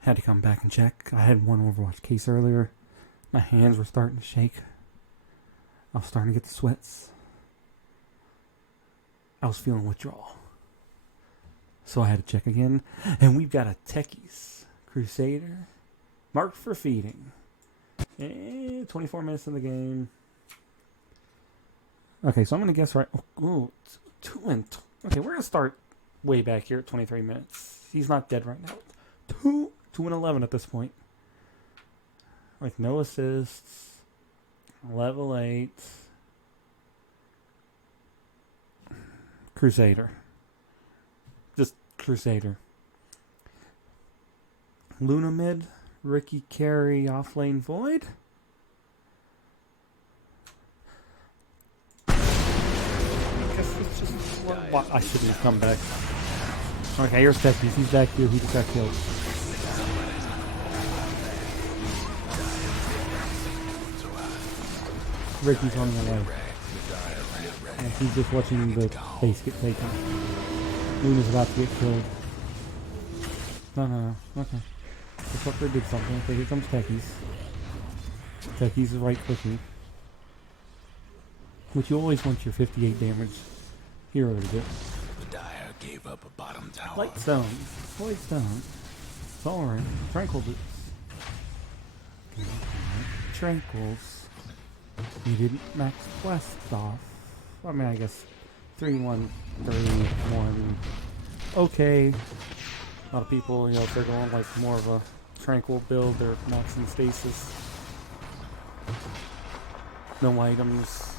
Had to come back and check. I had one Overwatch case earlier. My hands were starting to shake. I was starting to get the sweats. I was feeling withdrawal. So I had to check again. And we've got a Techies Crusader marked for feeding. 24 minutes in the game. Okay, so I'm going to guess right. Oh, okay, we're going to start way back here at 23 minutes. He's not dead right now. 2 and 11 at this point. Like, no assists. Level 8. Crusader. Just Crusader. Luna mid. Ricky carry offlane void. I guess it's just what I shouldn't have come back. Okay, here's Techies. He's back here. He just got killed. Ricky's running away. And he's just watching the base get taken. Luna's about to get killed. No. Okay. The fucker did something. Okay, here comes Techies. Techies is right clicking. Which you always want your 58 damage hero to do. Dire gave up a bottom tower. Light stone. Light stone. It's alright. Tranquil boots. Okay. Tranquils. You didn't max quest off. I mean, I guess 3-1-3-1. Okay. A lot of people, you know, if they're going like more of a tranquil build, they're maxing stasis. No items.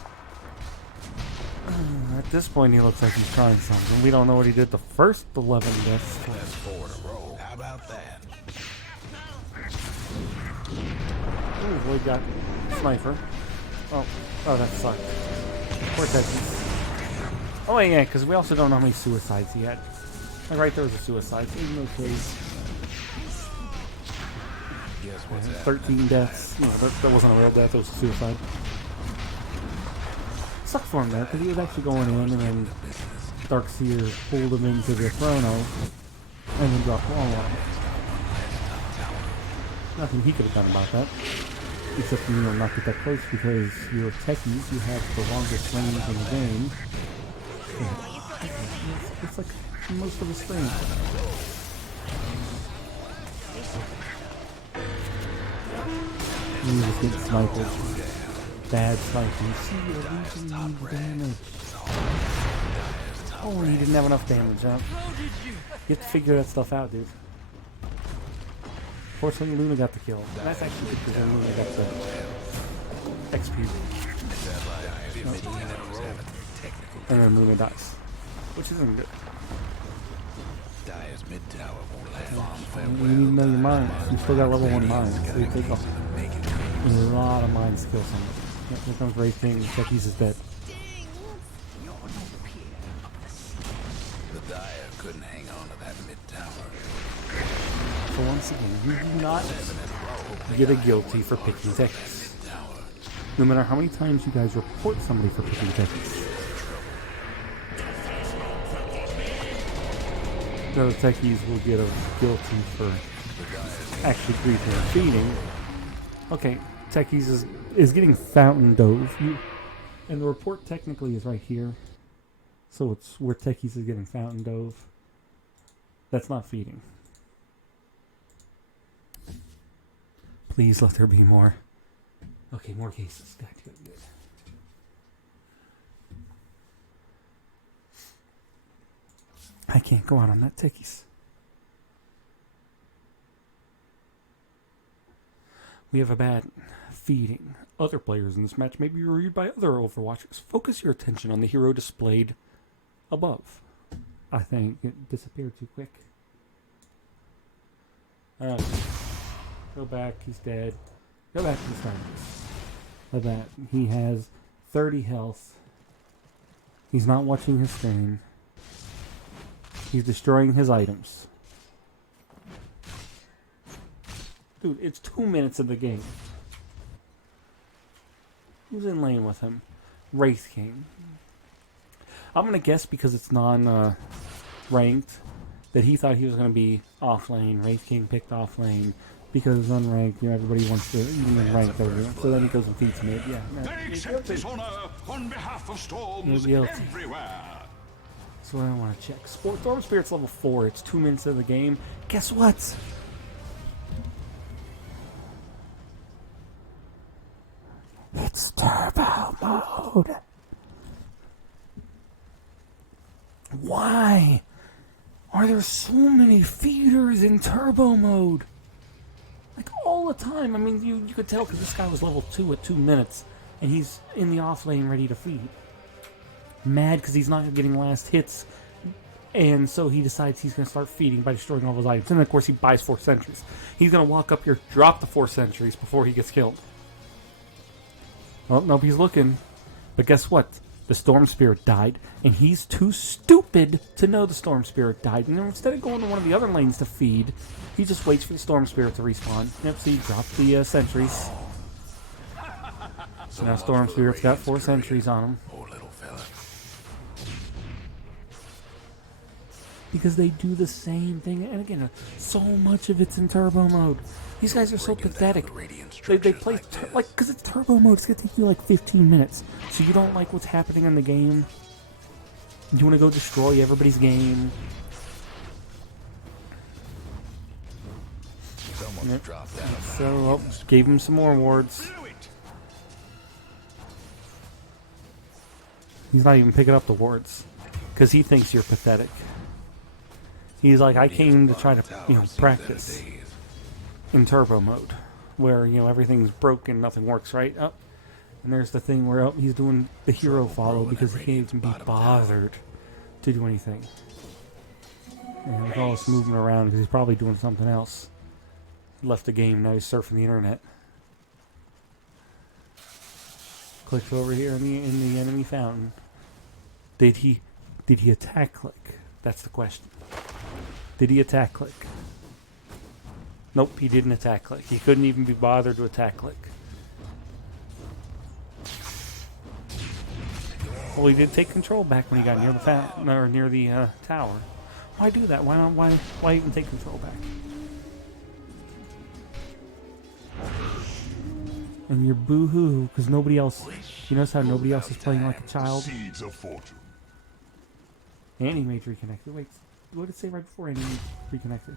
At this point, he looks like he's trying something. We don't know what he did the first 11 deaths. That's 4 in a row. How about that? Ooh, we got sniper. Oh, that sucked. Poor Techies. Oh, yeah, because we also don't know how many suicides he had. Like right there was a suicide. Even okay. Guess what's 13 deaths. No, that wasn't a real death. It was a suicide. Sucked for him there because he was actually going in, and then Darkseer pulled him into the Chrono, and then dropped wall on him. Nothing he could have done about that. Except, you know, not get that close because you're Techies, you have the longest range in the game. It's like most of the stream. You just get sniped. Bad sniping. See, you're losing damage. Oh, he didn't have enough damage, huh? You have to figure that stuff out, dude. Fortunately, Luna got the kill. And that's actually because Luna got the XP. And then Luna dies. Which isn't good. Dire's mid tower won't last long. You need to know your mines. You still got level 1 mines. So you take a lot of mines to kill somebody. Yep, here comes Wraith King. Techies is dead. The Dire couldn't hang on to that mid tower. So once again, you do not get a guilty for picking Techies. No matter how many times you guys report somebody for picking Techies. The Techies will get a guilty for actually griefing and feeding. Okay, Techies is getting Fountain Dove. And the report technically is right here. So it's where Techies is getting Fountain Dove. That's not feeding. Please let there be more. Okay, more cases. Good. I can't go out on that Techies. We have a bad feeding. Other players in this match may be reviewed by other Overwatchers. Focus your attention on the hero displayed above. I think it disappeared too quick. Go back, he's dead. Go back to the start. Look at that. He has 30 health. He's not watching his screen. He's destroying his items. Dude, it's 2 minutes of the game. Who's in lane with him? Wraith King. I'm going to guess because it's non-ranked that he thought he was going to be off lane. Wraith King picked off lane because unranked. You know, everybody wants to even rank over. So then he goes and feeds mid. Yeah, no, They accept this honor on behalf of storms You're guilty. everywhere. That's what I want to check. Storm Spirit's level 4. It's 2 minutes of the game. Guess what? It's turbo mode. Why are there so many feeders in turbo mode? Like all the time. I mean, you could tell because this guy was level 2 at 2 minutes, and he's in the off lane ready to feed. Mad because he's not getting last hits, and so he decides he's going to start feeding by destroying all those items. And then, of course, he buys 4 sentries. He's going to walk up here, drop the 4 sentries before he gets killed. Oh, nope, he's looking. But guess what? The Storm Spirit died, and he's too stupid to know the Storm Spirit died. And instead of going to one of the other lanes to feed, he just waits for the Storm Spirit to respawn. Yep, see, he dropped the sentries. So now Storm Spirit's got 4 sentries on him. Poor little fella. Because they do the same thing. And again, so much of it's in turbo mode. These guys are so pathetic. They play, because it's turbo mode, it's going to take you like 15 minutes. So you don't like what's happening in the game. You want to go destroy everybody's game. Someone's dropped out of So, oh, gave him some more wards. He's not even picking up the wards. Because he thinks you're pathetic. He's like, I came to try to, practice in turbo mode. Where, everything's broken, nothing works, right? Oh, and there's the thing where he's doing the hero follow because he can't even be bothered to do anything. And with all this movement around because he's probably doing something else. He left the game, now he's surfing the internet. Clicks over here in the enemy fountain. Did he attack click? That's the question. Did he attack click? Nope, he didn't attack click. He couldn't even be bothered to attack click. Well, he did take control back when he got near the fountain or near the tower. Why do that? Why not? Why even take control back? And you're boo-hoo because nobody else. You notice how nobody else is playing like a child. Seeds of fortune. Anti-mage reconnected. Wait, what did it say right before anti-mage reconnected?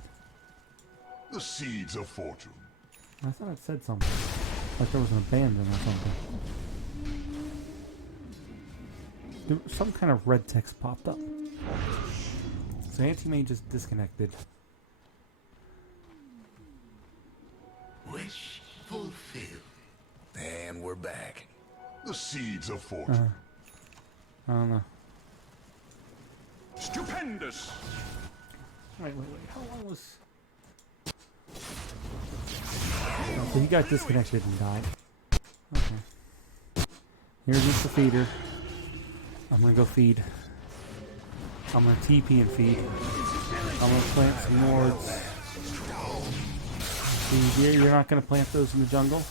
The seeds of fortune. I thought it said something. Like there was an abandon or something. Some kind of red text popped up. So anti-mage is disconnected. Wish fulfilled. And we're back. The seeds of fortune. I don't know. Stupendous. Wait. How long was... Oh, so he got disconnected and died. Okay. Here's Mr. Feeder. I'm gonna go feed. I'm gonna TP and feed. I'm gonna plant some wards. See, you're not gonna plant those in the jungle.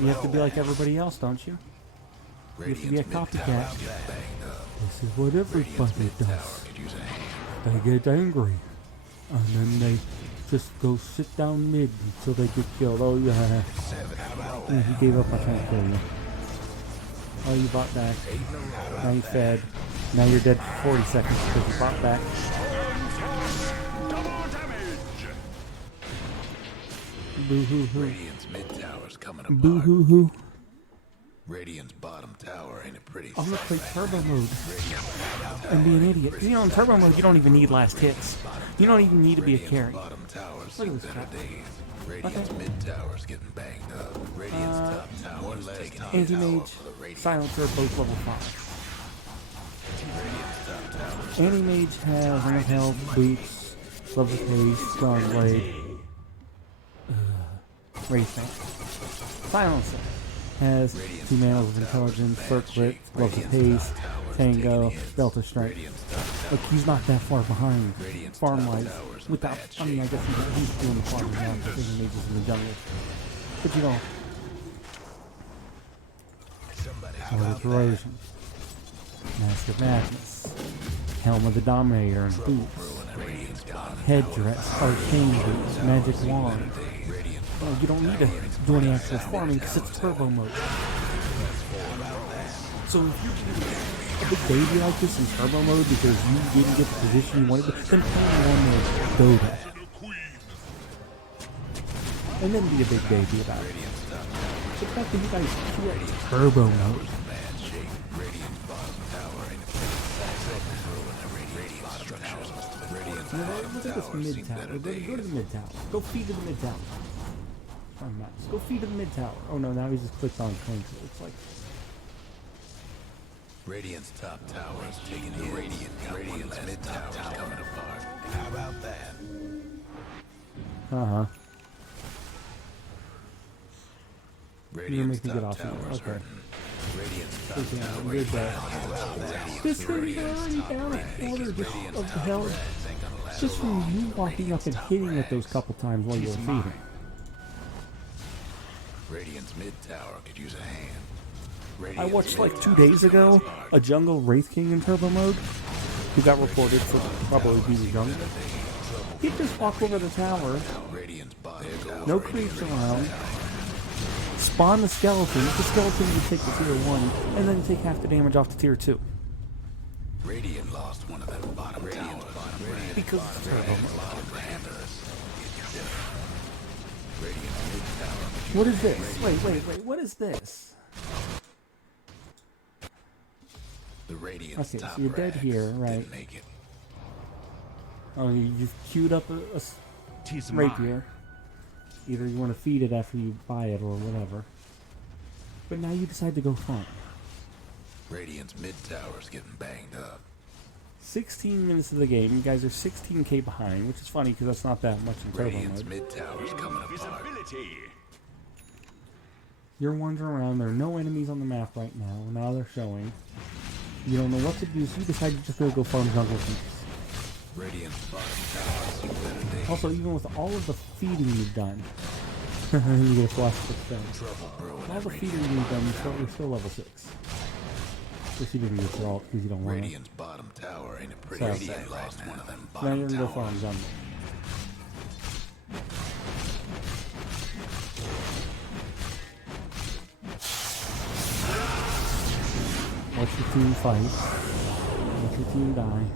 You have to be like everybody else, don't you? You have to be a copycat. This is what everybody does. They get angry. And then they just go sit down mid until they get killed. Oh, yeah. He gave up. I can't kill you. Oh, you bought back. Now you fed. Now you're dead for 40 seconds because you bought back. Boo-hoo-hoo. Radiant's mid tower's coming apart. Boo-hoo-hoo. Radiant's bottom tower ain't a pretty I'm gonna play sight. turbo mode and be an idiot. 'Cause, in turbo mode, you don't even need last hits. You don't even need to be a carry. Bottom tower's Look at seen this better crap. days. Radiant's Okay. mid tower's getting banged up. Radiant's top tower's taking a Anti-mage, for the Radiant. Silencer, both level 5. Radiant's top tower's Anti-mage has enough health, boots, level pace, strong blade, racing. Silencer has 2 mantles of intelligence, circlet, level pace, tango, delta strength. Like he's not that far behind farm-wise. Without, I mean, I guess he's doing the farming now because he mages in the jungle. But Sword of Corrosion, Mask of Madness, Helm of the Dominator, and boots. headdress, arcane boots, magic wand. Oh, you don't need to do any actual farming because it's turbo mode. So if you're a big baby like this in turbo mode because you didn't get the position you wanted, then play one more Dota. And then be a big baby about it. The fact that you guys quit turbo mode. Look at this mid tower. Go to the mid tower. Go feed to the mid tower. Oh, nice. Go feed to the mid tower. Oh no, now he's just clicked on clink. So it's like Radiant's top tower is taking the Radiant's mid tower is coming apart. How about that? Radiant's make me get top off of tower here. is Okay. hurting. Radiant's top Okay, tower good is day. This thing already down a quarter of the hell. Just from you walking up and hitting it those couple times while you were feeding. Radiant's mid tower could use a hand. I watched like 2 days ago a jungle Wraith King in turbo mode who got reported for probably being jungle. He'd just walk over the tower, no creeps around, spawn the skeleton would take the tier 1, and then take half the damage off to tier 2. Radiant lost one of them bottom towers. Because it's turbo mode. What is this? Wait, what is this? The Radiant's Okay, so top you're dead rags here, right? didn't make it. Oh, you've queued up a rapier. Either you want to feed it after you buy it or whatever. But now you decide to go farm. Radiant's mid tower's getting banged up. 16 minutes of the game, you guys are 16k behind, which is funny because that's not that much in turbo Radiant's mode. mid tower's coming apart. You're wandering around, there are no enemies on the map right now, now they're showing. You don't know what to do, so you decide you're just going to go farm jungle beats. Radiant's bottom tower's better days. Also, even with all of the feeding you've done, you get a flash 6 down. All the feeding you've done, you're still level 6. Just you didn't get your ult because you don't want it. Radiant's bottom tower ain't a pretty So, Radiant lost one of them now bottom you're going to go towers. farm jungle. Watch your team fight. Watch your team die.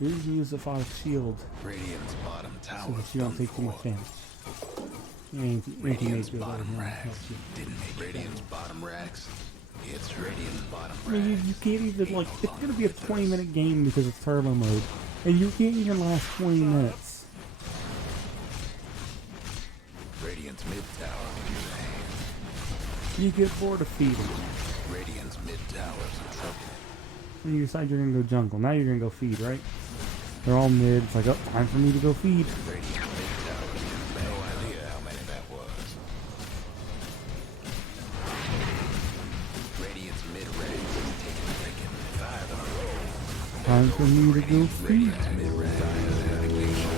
You can use the Fox shield Radiant's bottom so tower that you don't take too much damage. Radiant's bottom rags didn't make Radiant's bottom rags. It's Radiant's bottom I mean, rags. you can't even, like, it's gonna be a 20-minute game because it's turbo mode, and you can't even last 20 minutes. Radiant's mid tower could use a hand. You get bored of feeding, Radiant's mid tower's in trouble. and you decide you're gonna go jungle. Now you're gonna go feed, right? They're all mid. It's like, oh, time for me to go feed. Radiant's mid tower's got no idea how many that was. Radiant's mid rags is taking a licking 5 in a row. Time for me to go feed. Radiant's mid rags is navigation.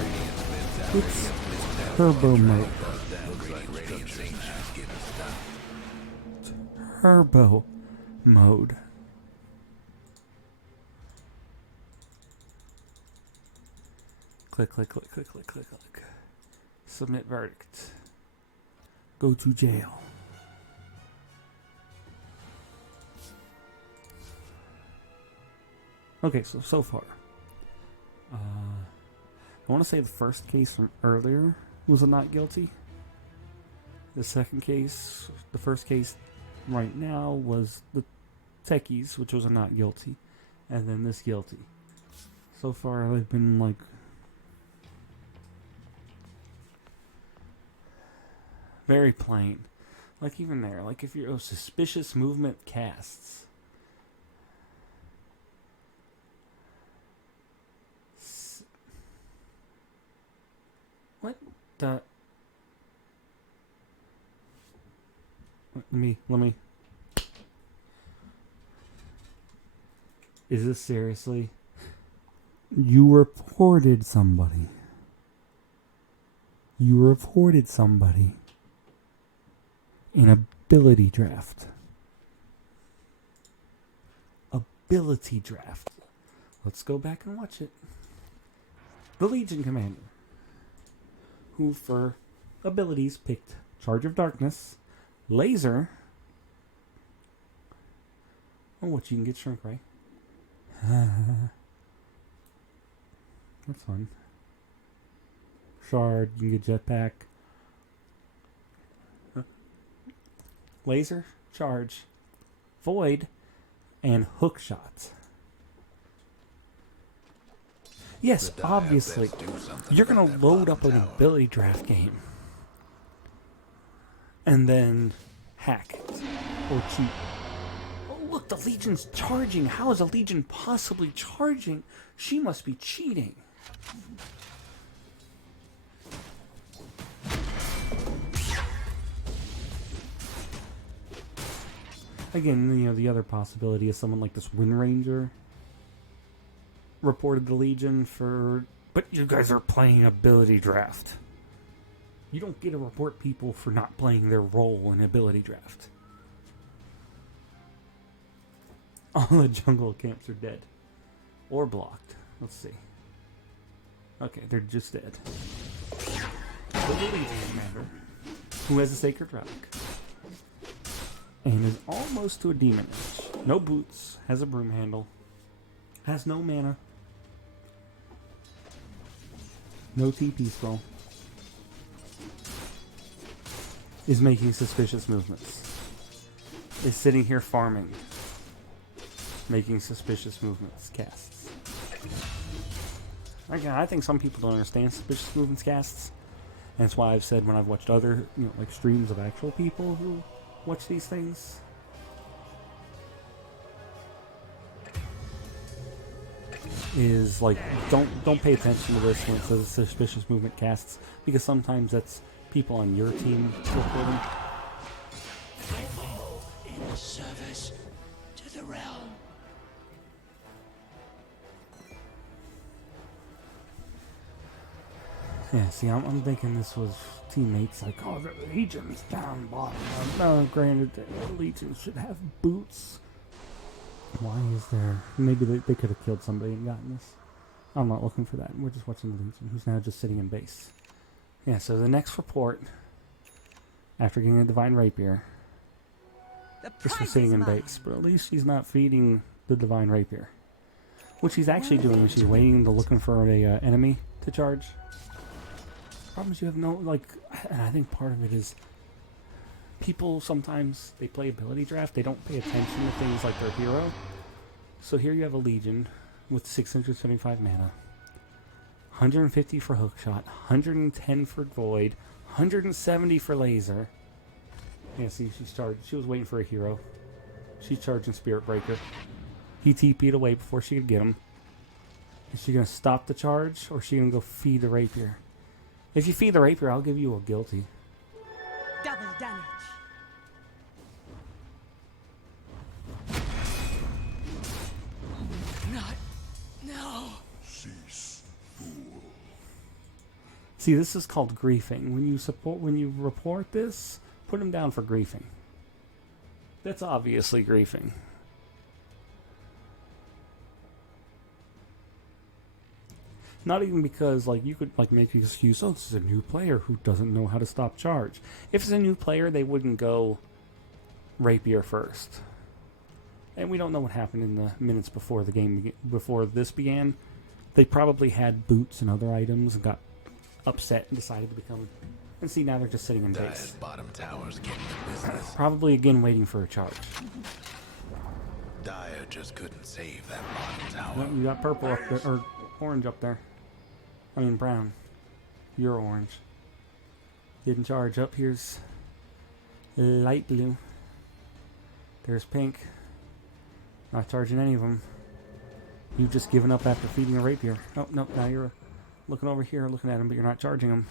Radiant's mid tower It's turbo mode. looks like Radiant's ancient's getting stopped. Turbo mode. Click, click, click, click, click, click, click. Submit verdict. Go to jail. Okay, so far. I want to say the first case from earlier was a not guilty. The second case, the first case right now was the techies, which was a not guilty. And then this guilty. So far, they've been like... very plain. Like even there, like if you're suspicious movement casts. What the? Let me. Is this seriously? You reported somebody. You reported somebody in a ability draft. Ability draft. Let's go back and watch it. The Legion Commander, who for abilities picked Charge of Darkness, Laser. Oh, what, you can get Shrink Ray. That's fun. Shard, you can get Jetpack. Laser, Charge, Void, and Hook Shot. Yes, obviously, you're going to load up an ability draft game and then hack it or cheat. Oh, look, the Legion's charging. How is a Legion possibly charging? She must be cheating. Again, you know, the other possibility is someone like this Wind Ranger reported the Legion for... But you guys are playing ability draft. You don't get to report people for not playing their role in ability draft. All the jungle camps are dead. Or blocked. Let's see. Okay, they're just dead. The Legion Commander, who has a Sacred Relic, and is almost to a Demon Edge. No boots, has a broom handle, has no mana, no TP scroll, is making suspicious movements, is sitting here farming, making suspicious movements, casts. Again, I think some people don't understand suspicious movements casts, and that's why I've said when I've watched other, you know, like streams of actual people who watch these things, is like, don't pay attention to this when it says suspicious movement casts, because sometimes that's people on your team reporting. In service to the realm. Yeah, see, I'm thinking this was teammates like, oh, the Legion's down bottom. No, granted, the Legion should have boots. Why is there... Maybe they could have killed somebody and gotten this. I'm not looking for that. We're just watching the Legion, who's now just sitting in base. Yeah, so the next report, after getting a Divine Rapier, is for sitting in base. But at least she's not feeding the Divine Rapier. What she's actually doing is she's waiting to looking for a enemy to charge. Problem is you have no, like, and I think part of it is people sometimes, they play ability draft, they don't pay attention to things like their hero. So here you have a Legion with 675 mana, 150 for Hookshot, 110 for Void, 170 for Laser. Yeah, see, she's charged. She was waiting for a hero. She's charging Spirit Breaker. He TP'd away before she could get him. Is she going to stop the charge, or is she going to go feed the Rapier? If you feed the Rapier, I'll give you a guilty. Double damage. Not. No. Cease, fool. See, this is called griefing. When you report this, put him down for griefing. That's obviously griefing. Not even because, like, you could, like, make an excuse, oh, this is a new player who doesn't know how to stop charge. If it's a new player, they wouldn't go Rapier first. And we don't know what happened in the minutes before the game, before this began. They probably had boots and other items and got upset and decided to become... And see, now they're just sitting in base. Dire's bottom tower's getting the business. Probably, again, waiting for a charge. Dire just couldn't save that bottom tower. Well, you got purple up there, or orange up there. I mean brown. You're orange. Didn't charge. Up here's light blue. There's pink. Not charging any of them. You've just given up after feeding a Rapier. Oh, no, now you're looking over here, looking at him, but you're not charging him.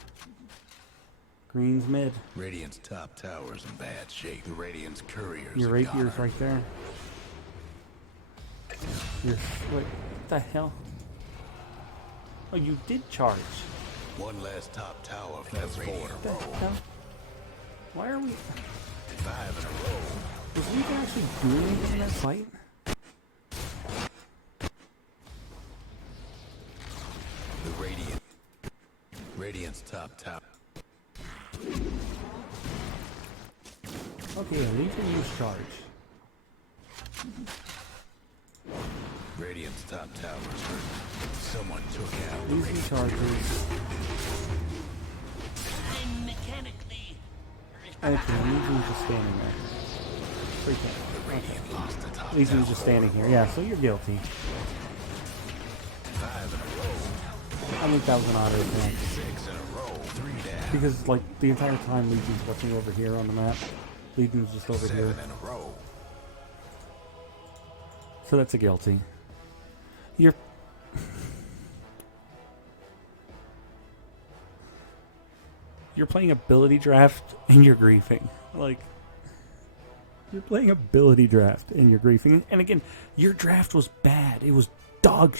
Green's mid. Radiant's top tower's in bad shape. The Radiant's couriers Your are Rapier's gone. right there. Wait, what the hell? Oh, you did charge. One less top tower for the Radiant. What the hell? Why are we... 5 in a row. Was Legion actually doing anything in that fight? The Radiant's top tower. Okay, Legion use charge. Radiant's top tower's hurt. Someone took out the Legion Radiant. charges. Okay, Legion's just standing there. Freaking. The Radiant lost the top Legion's tower. just standing here. Yeah, so you're guilty. 5 in a row. I think that was an auto attack. 6 in a row. 3 down. Because, like, the entire time Legion's watching over here on the map. Legion's just over 7 here. in a row. So that's a guilty. You're... You're playing ability draft and you're griefing. Like... You're playing ability draft and you're griefing. And again, your draft was bad. It was dog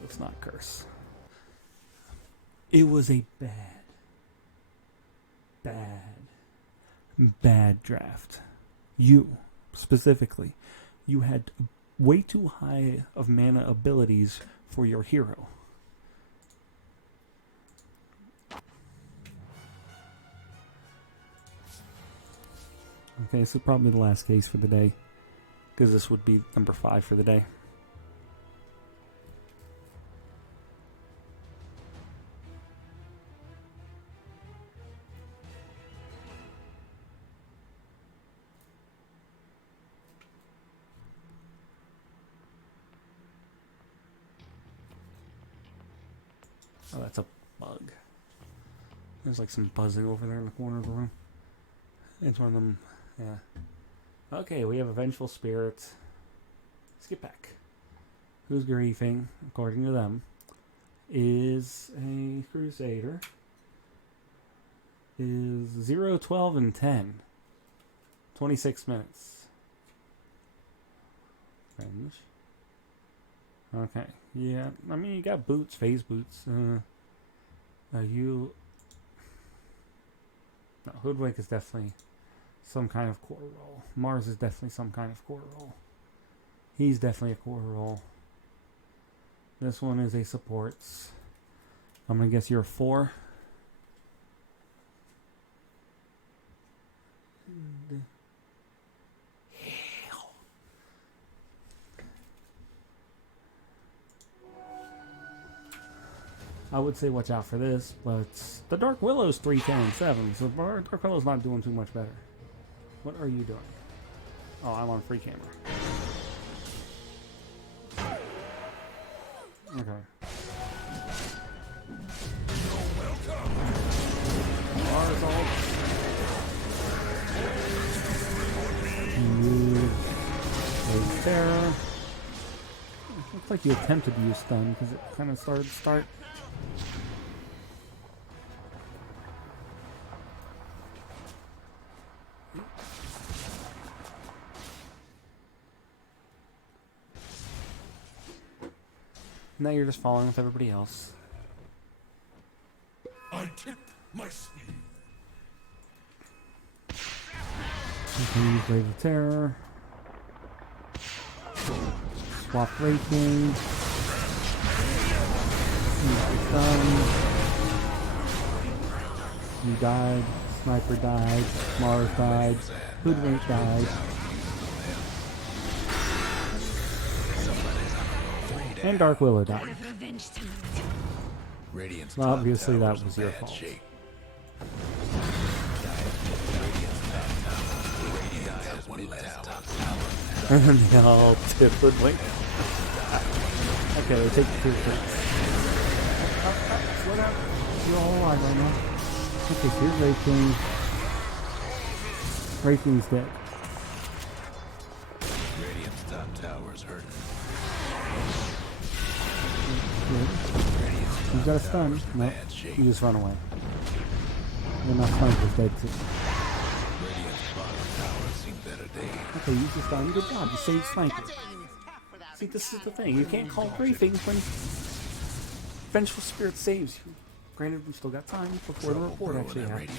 Let's not curse. It was a bad draft. You, specifically, you had way too high of mana abilities for your hero. Okay, so probably the last case for the day, because this would be number 5 for the day. Oh, that's a bug. There's like some buzzing over there in the corner of the room. It's one of them, yeah. Okay, we have a Vengeful Spirit. Skip back. Who's griefing, according to them, is a Crusader. Is 0, 12, and 10. 26 minutes. Fringe. Okay, yeah, I mean, you got boots, phase boots. You... No, Hoodwink is definitely some kind of core role. Mars is definitely some kind of core role. He's definitely a core role. This one is a supports. I'm gonna guess you're a 4. I would say watch out for this, but the Dark Willow's 3, 10, and 7, so Dark Willow's not doing too much better. What are you doing? Oh, I'm on free camera. Okay. Mars ult. There's Terror. Looks like you attempted to use stun because it kind of started to start. Now you're just following with everybody else. I tip my speed. You can use Wave of Terror. Swap Raking. You died. Sniper died. Mars died. Hoodwink died. And Dark Willow died. Radiant's Well, obviously top that tower's was in your bad fault. shape. Radiant's top tower. Radiant has one less top tower. And then they all tip Hoodwink. Okay, they take the 2 hits. Slow down. You're all alive right now. Okay, so here's Raking. Raking's dead. Radiant's top tower's hurting. You've got a stun. No, you just run away. And my sniper's dead too. Radiant's bottom tower's seen better days. Okay, you just done. Good job. You saved sniper. See, this is the thing. You can't call griefing when Vengeful Spirit saves you. Granted, we still got time before the report actually happens.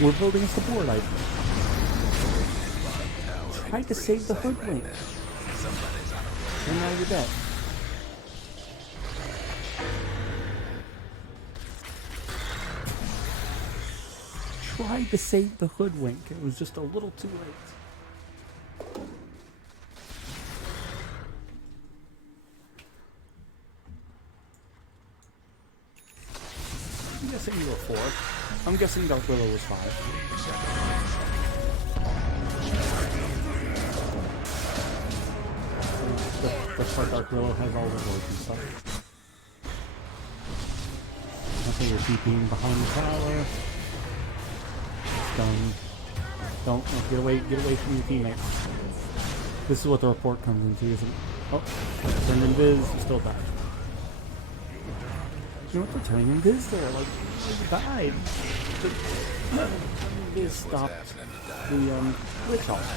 We're building a support item. Try to save the hoodwink. And now you're dead. Tried to save the hoodwink. It was just a little too late. I'm guessing you were 4. I'm guessing Dark Willow was 5. The part Dark Willow has all the words and stuff. Okay, you're TPing behind the tower. Stun. Don't get away from your teammates. This is what the report comes into, isn't it? Oh, turned invis, still died. You know what, they're turning invis there, like, they died. The invis stopped the glitch ult.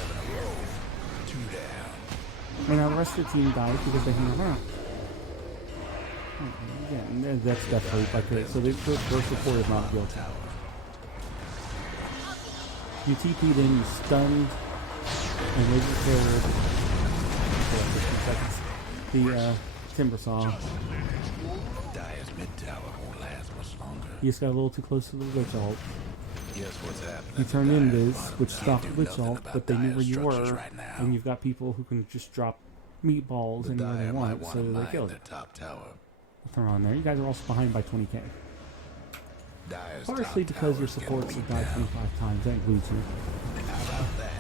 And now the rest of the team died because they hang around. Yeah, that's definitely like it. So the first report is not guilty. You TP'd in, you stunned, and they killed for 15 seconds. The Timber Saw. Dire's mid tower won't last much longer. You just got a little too close to the glitch ult. Guess what's happening? You turned in this, which stopped the glitch ult, but they knew where you were, and you've got people who can just drop meatballs anywhere they want, so they killed it. Top tower. Throw on there. You guys are also behind by 20k. Partially because your supports have died 25 times. That includes you.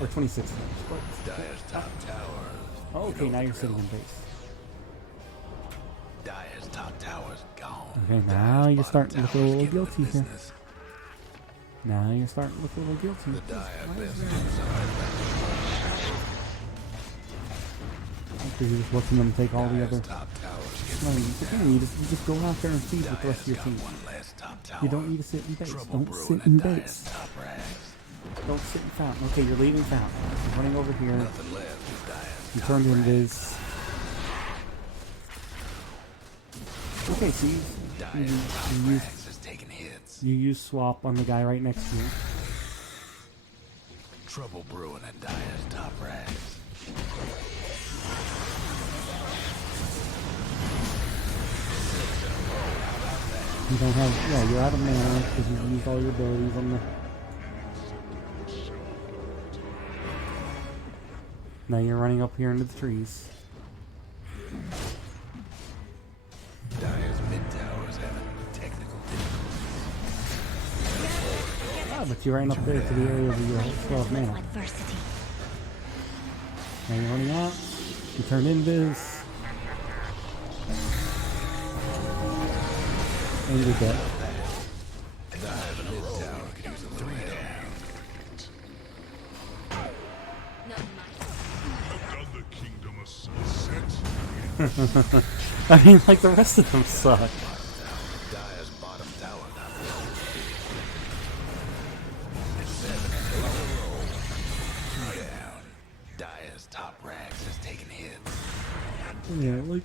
Or 26 times. Dire's top tower. Oh, okay, now you're sitting in base. Dire's top tower's gone. Okay, now you're starting to look a little Getting the guilty here. business. Now you're starting to look a little guilty. The dire business. Because you're just watching them take all the other... Top tower's No, you just go out there and feed with the rest of your team. one last top tower. You don't need to sit in base. Trouble Don't brewing sit in at Dire's base. top rags. Don't sit in fountain. Okay, you're leaving fountain. You're running over here. Nothing left of Dire's You top turned in rags. this. Okay, so Dire's top you use rags is taking hits. you use swap on the guy right next to you. Trouble brewing at Dire's top rags. You don't have, yeah, you're out of mana because you've used all your abilities on the... Now you're running up here into the trees. Dire's mid tower's having technical difficulties. Ah, but you ran up there to the area where you still have mana. Adversity. Now you're running out. You turn invis. And you're dead. Dire's mid tower could use a 3 down. Done the kingdom of sunset. I mean, like the rest of them suck. Dire's bottom tower now. 7 down. Dire's top rags has taken hits. Yeah, like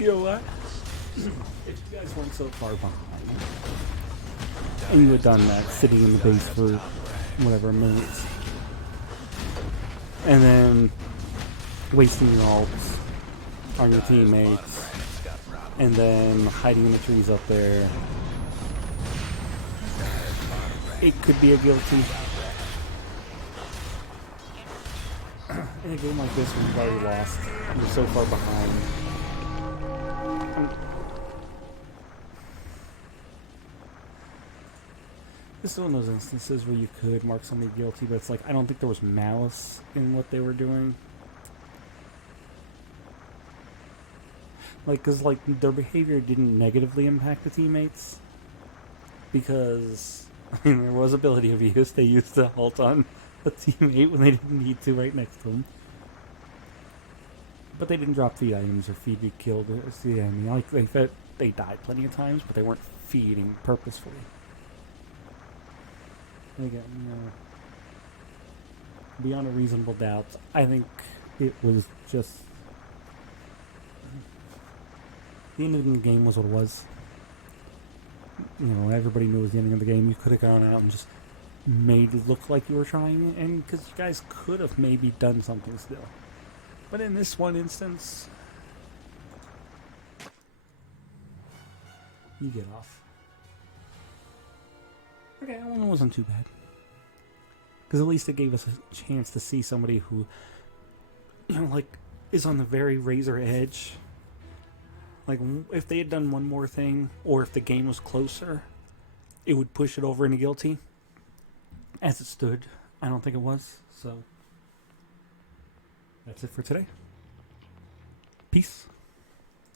you know what? If you guys weren't so far behind, and you had done that, sitting in the base for whatever minutes, and then wasting your ults on your teammates, and then hiding in the trees up there, it could be a guilty. In a game like this, when you've already lost, you're so far behind. This is one of those instances where you could mark somebody guilty, but it's like, I don't think there was malice in what they were doing. Like, because, like, their behavior didn't negatively impact the teammates. Because, I mean, there was ability abuse. They used to halt on a teammate when they didn't need to right next to them. But they didn't drop feed items or feed to kill the enemy. Like, they died plenty of times, but they weren't feeding purposefully. Again, beyond a reasonable doubt, I think it was just... The end of the game was what it was. You know, everybody knew it was the ending of the game. You could have gone out and just made it look like you were trying, and because you guys could have maybe done something still. But in this one instance, you get off. Okay, that one wasn't too bad. Because at least it gave us a chance to see somebody who, you know, like, is on the very razor edge. Like, if they had done one more thing, or if the game was closer, it would push it over into guilty. As it stood, I don't think it was. So, that's it for today. Peace.